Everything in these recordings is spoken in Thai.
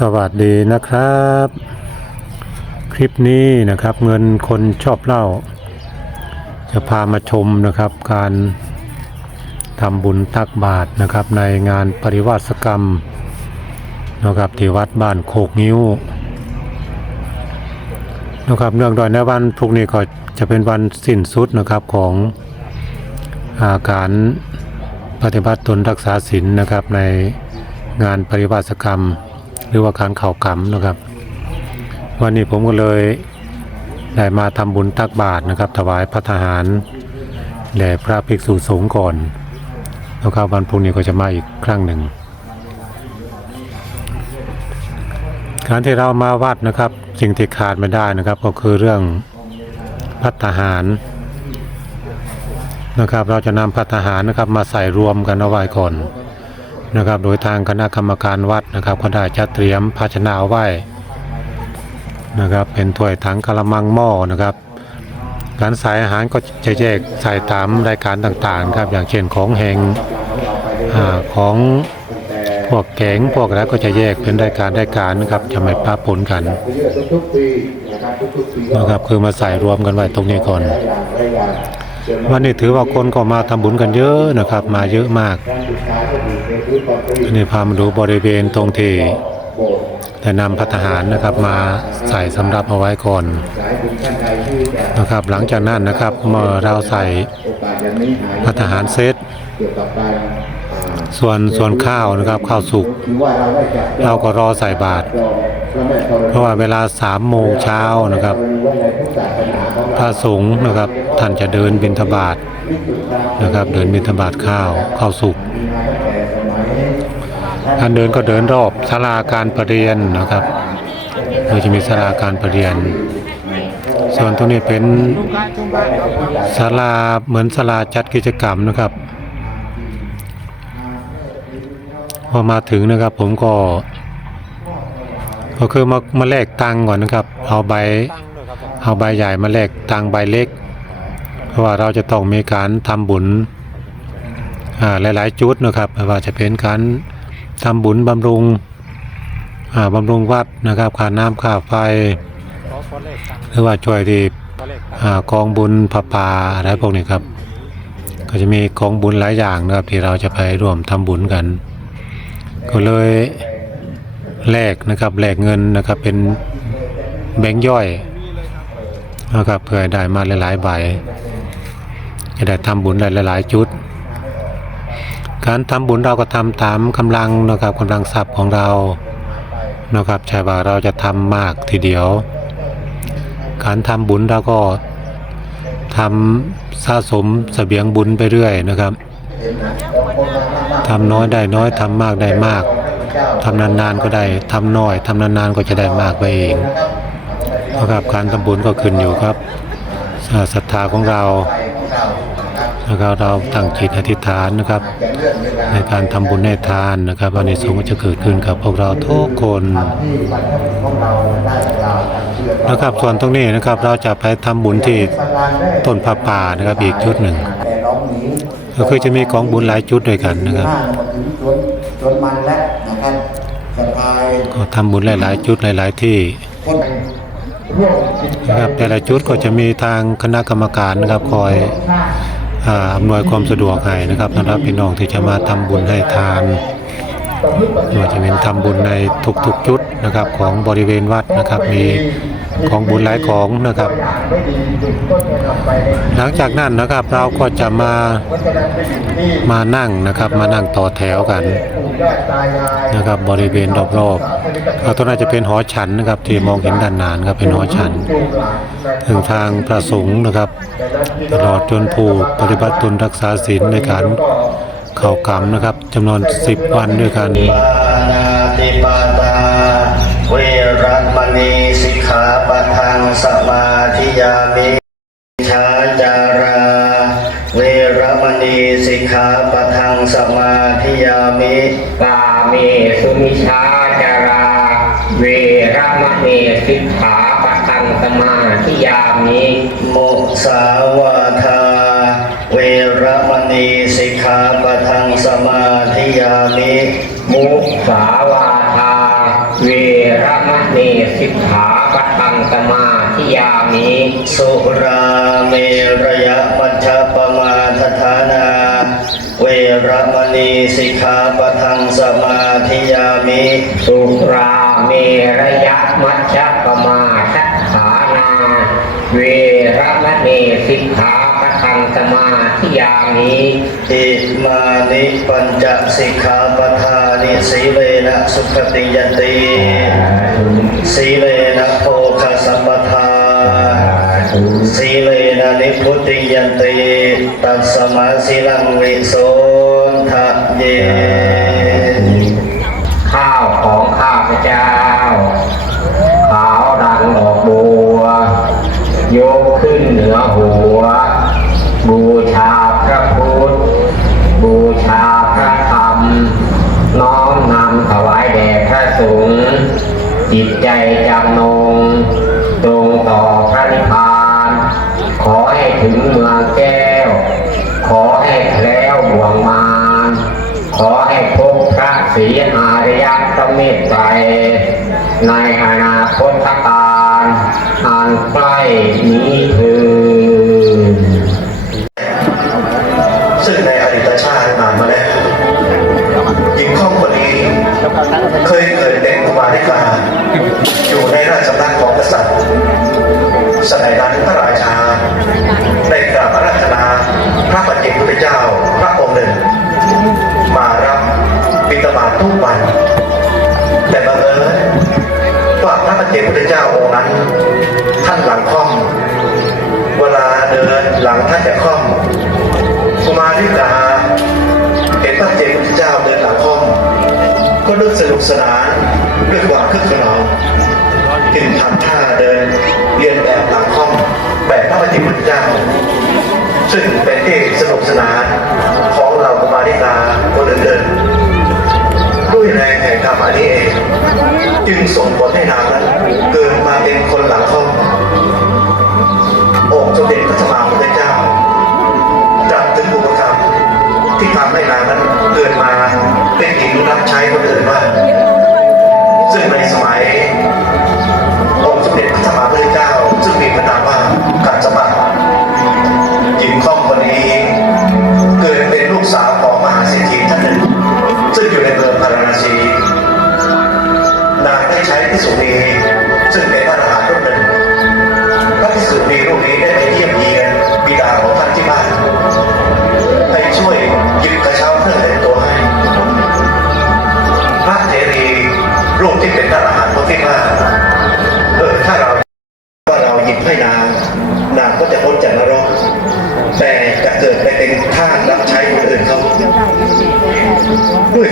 สวัสดีนะครับ คลิปนี้นะครับเงินคนชอบเล่า จะพามาชมนะครับ การทำบุญตักบาตรนะครับ ในงานปริวาสกรรมนะครับที่วัดบ้านโคกนิ้วนะครับเนื่องด้วยในวันพรุ่งนี้ก็จะเป็นวันสิ้นสุดนะครับของอาการปฏิบัติตนรักษาศีลนะครับในงานปริวาสกรรม หรือว่าการเข่ากรรมนะครับ วันนี้ผมก็เลยได้มาทำบุญตักบาตรนะครับ ถวายพระทหารแด่พระภิกษุสงฆ์ก่อนแล้วก็วันพรุ่งนี้ก็จะมาอีกครั้งหนึ่ง การที่เรามาวัดนะครับสิ่งที่ขาดไม่ได้นะครับ ก็คือเรื่องพัฒหารนะครับ เราจะนำพัฒหารนะครับมาใส่รวมกันเอาไว้ก่อน นะครับ โดยทางคณะกรรมการวัดนะครับก็ได้จัดเตรียมภาชนะเอาไว้นะครับ เป็นถ้วยถังกะละมังหม้อนะครับการใส่อาหารก็จะแยกใส่ตามรายการต่างๆครับอย่างเช่นของแหงอของพวกแกงพวกอะไรก็จะแยกเป็นรายการรายการนะครับจะไม่ปะปนกันนะครับคือมาใส่รวมกันไว้ตรงนี้ก่อน วันนี้ถือว่าคนก็มาทำบุญกันเยอะนะครับ มาเยอะมากอันนี้พามาดูบริเวณตรงที่นำพัฒหารนะครับมาใส่สำรับเอาไว้ก่อนนะครับ หลังจากนั้นนะครับเมื่อเราใส่พัฒหารเซตเกี่ยวกับการ ส่วนส่วนข้าวนะครับข้าวสุกเราก็รอใส่บาตรเพราะว่าเวลาสามโมงเช้านะครับพระสงฆ์นะครับท่านจะเดินบิณฑบาตนะครับ เดินบิณฑบาตข้าวข้าวสุกท่านเดินก็เดินรอบศาลาการประเรียนนะครับโดยจะมีศาลาการประเรียน ส่วนตรงนี้เป็นศาลาเหมือนศาลาจัดกิจกรรมนะครับ อมาถึงนะครับ ผมก็ ก็คือมามาแลกตังก่อนนะครับ เอาใบ เอาใบใหญ่มาแลกตังใบเล็ก เพราะว่าเราจะต้องมีการทำบุญหลาย ๆ จุดนะครับไม่ว่าจะเป็นการทำบุญบำรุงอ่าบำรุงวัดนะครับค่าน้ำค่าไฟหรือว่าช่วยที่กองบุญพระป่าอะไรพวกนี้ครับ ก็จะมีกองบุญหลายอย่างนะครับที่เราจะไปร่วมทำบุญกัน ก็เลยแลกนะครับแลกเงินนะครับเป็นแบงค์ย่อยนะครับเพื่อได้มาหลายๆใบจะได้ทำบุญได้หลายๆจุด การทำบุญเราก็ทำตามกำลังนะครับกำลังทรัพย์ของเรานะครับใช่ว่าเราจะทำมากทีเดียว การทำบุญเราก็ทำสะสมเสบียงบุญไปเรื่อยนะครับ ทำน้อยได้น้อยทำมากได้มากทำนานๆก็ได้ทำน้อยทำนานๆก็จะได้มากไปเองนะครับการทำบุญก็ขึ้นอยู่ครับศรัทธาของเรานะครับเราตั้งจิตอธิษฐานนะครับ ในการทำบุญให้ทานนะครับวันนี้สงก็จะเกิดขึ้นกับพวกเราทุกคนนะครับส่วนตรงนี้นะครับเราจะไปทำบุญที่ต้นผ้าป่านะครับอีกจุดหนึ่ง ก็คือจะมีของบุญหลายจุดด้วยกันนะครับหน้ามาถึงจนจนมันแล้วนะครับสะพายก็ทำบุญหลาย ๆ จุดหลาย ๆ ที่คนร่วมจิตใจนะครับแต่ละจุดก็จะมีทางคณะกรรมการนะครับคอยอ่าอำนวยความสะดวกให้นะครับสำหรับพี่น้องที่จะมาทำบุญให้ทานไม่ว่าจะเป็นทำบุญในทุกๆจุดนะครับของบริเวณวัดนะครับมี ของบุญหลายของนะครับ หลังจากนั้นนะครับเราก็จะมามานั่งนะครับ มานั่งต่อแถวกันนะครับ บริเวณรอบๆเอาตรงนั้นจะเป็นหอฉันนะครับ ที่มองเห็นด้านหนานครับเป็นหอฉัน ถึงทางพระสงฆ์นะครับ ตลอดจนผู้ปฏิบัติตนรักษาศีลในการเข้ากรรมนะครับจำนวน 10 วันด้วยกัน สมาธิยามิชาจารา เวรมณีสิกขาปะทังสมาธิยามิกาเมสุมิชาจารา เวระมะเมสิกขาปะทังสมาธิยามิโมสาวาทาเวรมณีสิกขาปะทังสมาธิยามิมุสาวาทา เวเนสิกขา สุราเมรยมัชฌปมาทฐานา เวรมณีสิกขาปะทังสมาธิยามิ สุราเมระยะมัชฌะปมาทัฏฐานา เวระมะเนสิกขาปะทังสมาธิยามิอิมานิปัญจสิกขาปทานิสีเลนะสุขติยติสีเลนะโภคสัมปทา สีเลนะนิพุติยันติตัสมาสีลังวิโสทะเย ข้าวของข้าพเจ้า ขาวดังดอกบัว ยกขึ้นเหนือหัว บูชาพระพุทธ บูชาพระธรรม น้อมนำถวายแด่พระสงฆ์จิตใจจำนง อาริยพระเมตไตรในอนาคตการอันใกล้นี้คือซึ่งในอดีตชาตินานมาแล้วหญิงข้องคนนี้ เคยเกิดเป็นกุมาริกาอยู่ในราชสำนักของกษัตริย์สมัยนั้นพระ ด้วยความคึกขนองจึงทำท่าเดินเรียนแบบหลังค่อมแบบพระเจพุทธเจ้า ซึ่งเป็นที่สนุกสนานของเรากุมาริกาคนอื่นๆด้วยแรงแห่งกรรมอันนี้เอง จึงส่งผลให้นางนั้นเกิดมาเป็นคนหลังค่อมองค์สมเด็จพระสัมมาสัมพุทธเจ้าตรัสถึงบุพกรรมที่ทำให้นางนั้นเกิดมาเป็นหญิงรับใช้คนอื่นว่า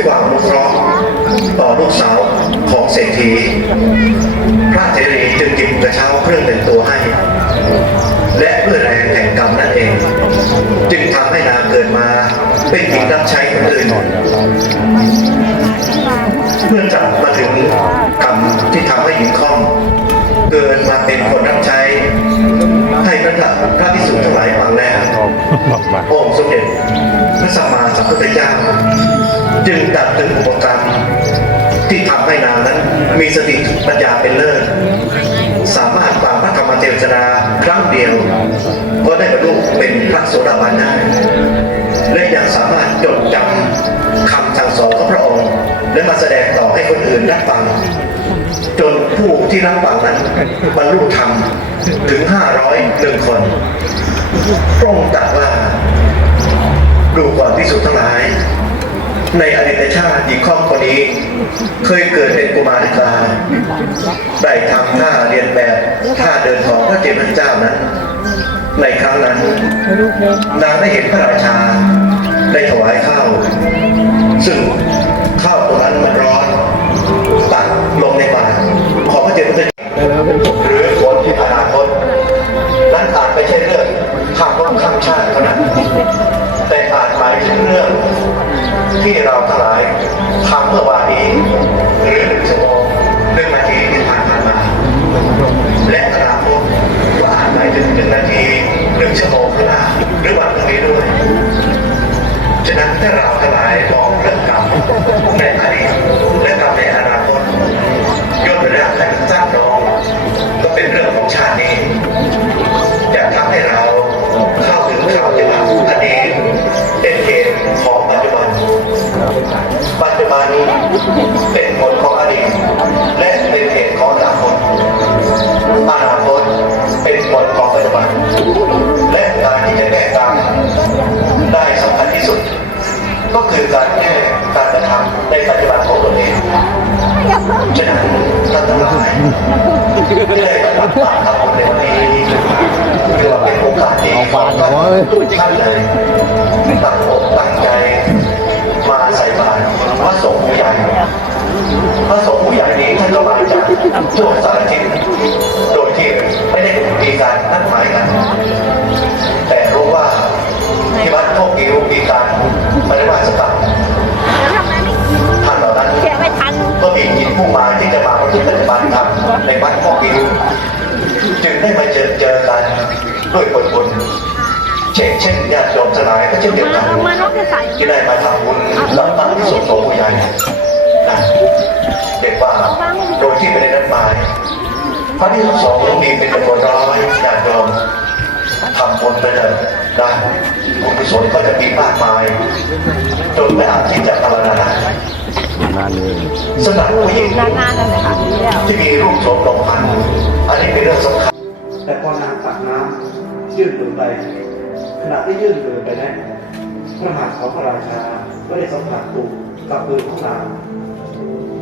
ความอนุเคราะห์ต่อลูกสาวของเศรษฐี พระเถรีจึงหยิบกระเช้าเครื่องแต่งตัวให้ และเพื่อแรงแห่งกรรมนั่นเอง จึงทำให้นางเกิดมาเป็นหญิงรับใช้คนอื่นเมื่อจับมาถึงกรรมที่ทำให้หญิงคล่อมเกิดมาเป็นคนรับใช้ ให้พระพระพิสุทั้งหลายฟังแล้วองค์สมเด็จพระสัมมาสัมพุทธเจ้า จึงตัดถึงอุปกรรมที่ทำให้นางนั้น มีสติปัญญาเป็นเลิศสามารถฟังพระธรรมเทศนาครั้งเดียว ก็ได้บรรลุเป็นพระโสดาบันได้และยังสามารถจดจำคำสั่งสอนของพระองค์ และมาแสดงต่อให้คนอื่นรับฟัง จนผู้ที่รับฟังนั้นบรรลุธรรมถึง 501 คนพระองค์ตรัสว่าดูก่อนที่สุดทั้งหลาย ในอดีตชาติหญิงครอบคนนี้ เคยเกิดเป็นกุมารกาได้ทำท่าเรียนแบบท่าเดินของพระเจ้าพระเจ้านั้น ในครั้งนั้น นางได้เห็นพระราชาได้ถวายข้าวซึ่ง ที่เราทั้งหลายทำเมื่อวานนี้หรือหนึ่งชั่วโมงหนึ่งนาทีที่ผ่านมา และอนาคตก็อาจหมายถึงหนึ่งนาทีหนึ่งชั่วโมงข้างหน้าหรือวันพรุ่งนี้ด้วย ฉะนั้นถ้าเราทั้งหลายมองเรื่องกรรมในอดีตานทั้งหลายที่ได้ปฏิบัติตามคำพูดในวันนี้ถือว่าเป็นโอกาสดีของท่านทุกท่านเลยตั้งอกตั้งใจมาใส่บาตรพระสงฆ์ผู้ใหญ่พระสงฆ์ผู้ใหญ่นี้ท่านก็มาจากทั่วสารทิศโดยที่ไม่ได้มีการนัดหมายกันแต่รู้ว่าที่วัดโคกิวมีการ เช่นเช่นญาติโยมสลายก็เช่นเดียวกันเอามานกจะใส่ที่ได้มาทำบุญรับตั้งที่สุดของผู้ใหญ่นะเรียกว่าโดยที่ไม่ได้นัดหมายพระที่ทั้งสองมีเป็นจำนวนน้อยญาติโยมทำบุญไปเถิดนะบุญกุศลก็จะมีมากมายจนไม่อาจที่จะภาวนาได้สำหรับผู้หญิงนานๆแล้วนะคะนี่แล้วที่มีรูปโฉมลงพันอันนี้เป็นเรื่องสำคัญแต่พอนางตักน้ำยื่นมือไป ขณะที่ยื่นมือไปนั้นพระหัตถ์ของพระราชาก็ได้สัมผัสถูกกับมือของนาง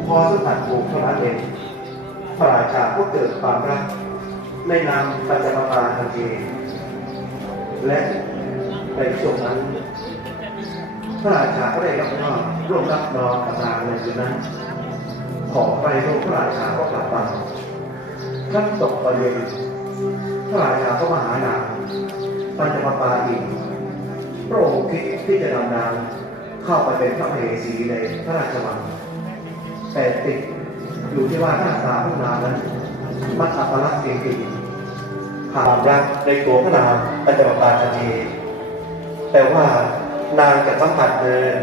พอสัมผัสถูกเท่านั้นเองพระราชาก็เกิดความรักในนามปัญจมาปาทันทีและในช่วงนั้น พระราชาก็ได้รับมอบร่วมรับนองกับนางในคืนนั้น ขอไปร่วมพระราชาก็กลับมาครั้งตกประเด็นพระราชาก็มาหานาง ปัญจมาปาอีกพระองค์คิดที่จะนำนางเข้าไปเป็นพระมเหสีในพระราชวัง แต่ติดอยู่ที่ว่าหน้าตาของนางนั้นมันอัปลักษณ์จริงๆความรักในตัวพระนางปัญจมาปาทันทีแต่ว่านางจะสัมผัสเดิน